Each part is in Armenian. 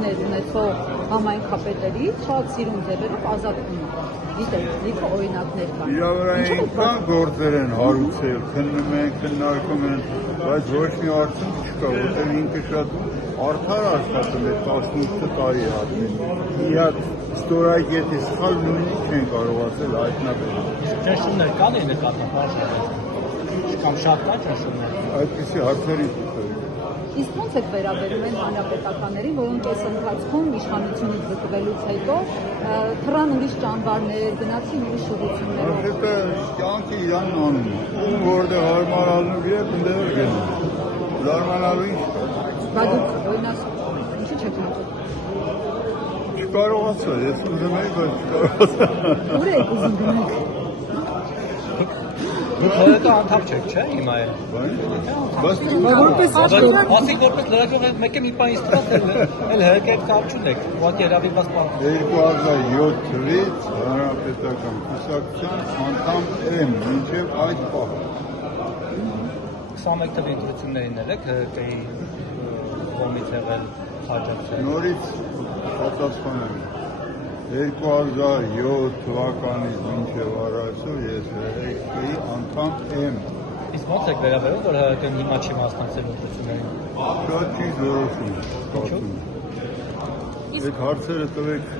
օրենքներ ունեցող համայնքապետերի շատ սիրուն ձևերով ազատվում է։ Գիտեք, լիքը օրինակներ կան։ Իրավային կան գործեր են հարուցել, քննում են, քննարկում են, բայց ոչ մի արդյունք չկա, որտեղ ինքը շատ արդար աշխատել է 18 տարի արդեն։ Մի հատ ստորակետի սխալ նույնիսկ չեն կարողացել հայտնաբերել։ Ճնշումներ կան է նկատմամբ կամ շատ կա ճնշումներ։ Այդպիսի հարցերի Իսկ ո՞նց եք վերաբերում են հանրապետականներին, որոնք այս ընթացքում իշխանությունից զտվելուց հետո թռան ուրիշ ճամբարներ, գնացին ուրիշ ուղղություններով։ Դա կյանքի իրանն անում է։ Ում որտեղ հարմարանալու է, ընդդեմ գնում։ Հարմարանալու ինչ կա։ Բա դուք օրինակ ինչի՞ չեք մտնում։ Չկարողացա, ես ուզում եի, բայց չկարողացա։ Ուր եք ուզում գնաք։ Դուք հոյակա անդամ չեք, չէ՞, հիմա է։ Բայց որպես ասիկ որպես լրագրող մեկ է մի բան իստված էլ հոյակա կապ չունեք, ուղղակի հրավիրված բան։ 2007 թվականից Հանրապետական կուսակցության անդամ եմ, մինչև այդ պահը։ 21 թվականի ընտրություններին եք ՀԿ-ի կողմից եղել աջակցել։ Նորից պատասխանեմ։ 2007 թվականից մինչև առայժմ ես ՀԿ-ի անդամ եմ։ Իսկ ո՞նց եք վերաբերում, որ ՀԿ-ն հիմա չի մասնակցել ընտրություններին։ Շատ չի որոշում, կարծում եմ։ Այդ հարցերը տվեք։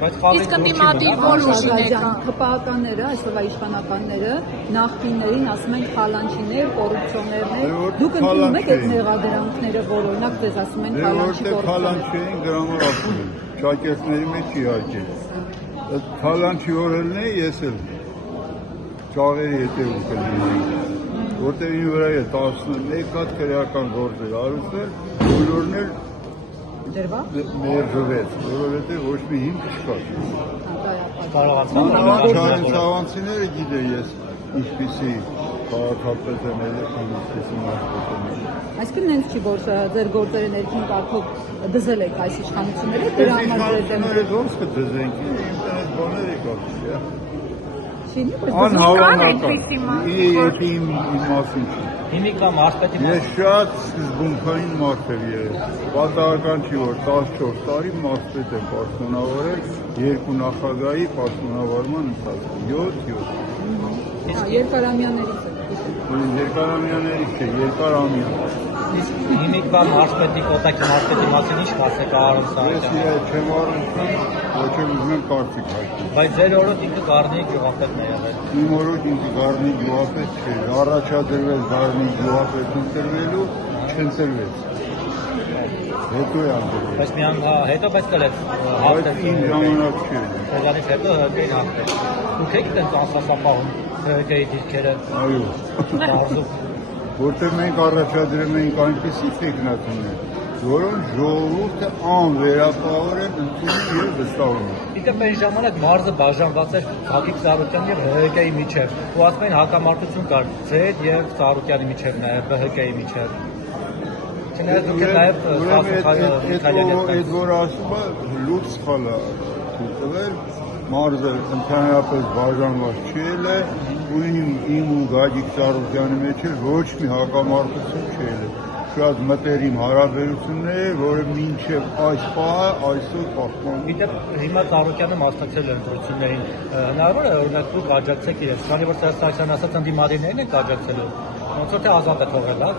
Իսկ ընդդիմադիր որ ուժին եք։ ՀՊԱ-ականները, այսօրվա իշխանականները նախկիններին ասում են խալանչիներ, կոռուպցիոներներ։ Դուք ընդունում եք այդ մեղադրանքները, որ օրինակ ձեզ ասում են խալանչի Խալանչիներին գրամար ասում են, շակերտների մեջ իհարկե։ Խալանչի օրելն է, ես էլ ճաղերի հետևում կլինեի, որտեղ ինձ վրա է 11 հատ քրեական գործեր արեցել, բոլորն էլ մերժվեց, որովհետև ոչ մի հիմք չկար։ Կարողացան Ցավանցիները գիտե ես ինչպիսի քաղաքապետ են ելել, ինչպիսի մարդ են։ Այսինքն նենց չի, որ ձեր գործերը ներքին կարգով դզել եք այս իշխանությունները, դրա համար իշխանությունները ոնց կդզենք, ինտերնետ բաներ եկավ։ Չի։ Իմ մասին չի։ հիմիկա մարզպետի Ես շատ սկզբունքային մարդ եմ եղել։ Պատահական չի, որ 14 տարի մարզպետ եմ պաշտոնավորել երկու նախագահի պաշտոնավարման ընթացքում 7-7։ Երկարամյաներից եք։ Երկարամյաներից չէ, երկարամյան։ Իսկ հիմիկա մարզպետի կոտակի մարզպետի մասին ինչ կասեք Արոն Սահակյանը։ Ես չեմ առնչվում, ոչ էլ ուզում եմ կարծիք հայտնել։ Բայց ձեր օրոք ինքը Գառնիի գյուղապետն է եղել։ Իմ օրոք ինքը Գառնիի գյուղապետ չէ, առաջադրվեց Գառնիի գյուղապետ ընտրվելու, չընտրվեց։ Հետո է ընտրվել։ Բայց մի անգամ հետո բայց կրեց Բայց իմ ժամանակ չէ։ Դրանից հետո ՀԿ-ին հաղթեց։ Դուք եք դեռ անսասապահում ՀԿ-ի դիրքերը։ Այո։ Բարձր Որտեղ մենք առաջադրում ենք այնպիսի տեխնատուներ, որոնց ժողովուրդը անվերապահորեն ընդունում եւ վստահում է։ Իսկ այն ժամանակ մարզը բաժանված էր Հակիկ Ծառուկյանի եւ ՀԿ-ի միջեւ։ Ու ասում են հակամարտություն կար ձեր եւ Ծառուկյանի միջեւ նաեւ ՀԿ-ի միջեւ։ Չնայած դուք նաեւ այդ որ ասում է լուրջ սխալ է տվել, մարզը ընդհանրապես բաժանված չէել է, ու իմ ու Գագիկ Ծառուկյանի մեջ ոչ մի հակամարտություն չէել է։ Շատ մտերիմ հարաբերություններ, որը մինչև այս պահը այսօր պահպանում։ Գիտեք, հիմա Ծառուկյանը մասնակցել է ընտրություններին։ Հնարավոր է օրինակ դուք աջակցեք իրենց, քանի որ Սարգսյանն ասաց ընդդիմադիրներին եք աջակցելու։ Ոնց որ թե ազատ է թողել, հա,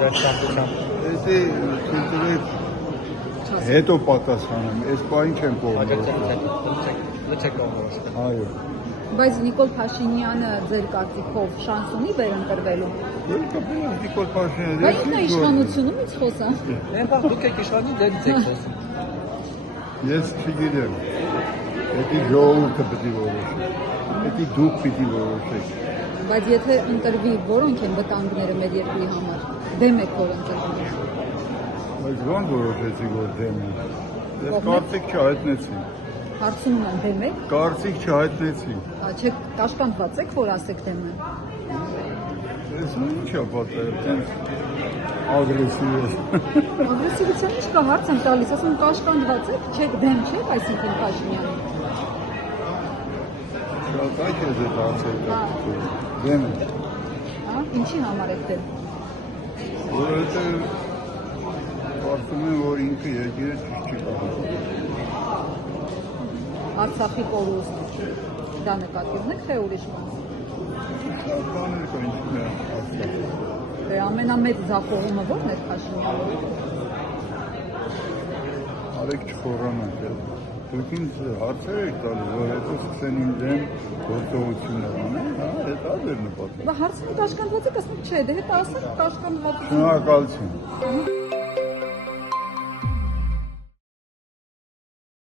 ձեր ցանկությամբ։ Հետո պատասխանեմ, այս պահին չեմ կողմնորոշել։ Լցեք կողմնորոշել։ Այո։ Բայց Նիկոլ Փաշինյանը ձեր կարծիքով շանս ունի վերընտրվելու։ Նիկոլ Փաշինյանը։ Բայց նա իշխանությունից խոսա։ Այնտեղ դուք եք իշխանի դերից եք խոսում։ Ես չգիտեմ։ Դա ժողովուրդը պետք է որոշի։ Դա դուք պետք է որոշեք։ Բայց եթե ընտրվի, որոնք են վտանգները մեր երկրի համար։ Դեմ եք որ ընտրվի։ Բայց ո՞նց որոշեցի, որ դեմ եմ։ Ես կարծիք չհայտնեցի։ Հարցնում եմ դեմ եք։ Կարծիք չհայտնեցի։ Չեք կաշկանդված եք, որ ասեք դեմ եմ։ Ես ինչ է պատահել, տենց ագրեսիվ է։ Ագրեսիվության ինչ կա հարց եմ տալիս, ասում կաշկանդված եք, չեք դեմ չեք, այսինքն Փաշինյանը։ Շատ այլ է դա ասել։ Դեմ եմ։ Հա, ինչի համար եք դեմ։ Որովհետև կարծում եմ, որ ինքը երկիրը ճիշտ չի կարող։ Արցախի կորուստ։ Դա նկատի ունեք, թե ուրիշ բան։ Բաներ կա ինչն է Արցախը։ Ամենամեծ ձախողումը ո՞րն է Փաշինյանի։ Արեք չխորանանք, դուք ինձ հարցեր եք տալիս, որ հետո սկսեն ինձ դեմ գործողություններ անել, հետո դեր նպատակ։ Բա հարցին կաշկանդված եք, ասում եք չէ, դե հետո ասեք կաշկանդված։ Շնորհակալություն։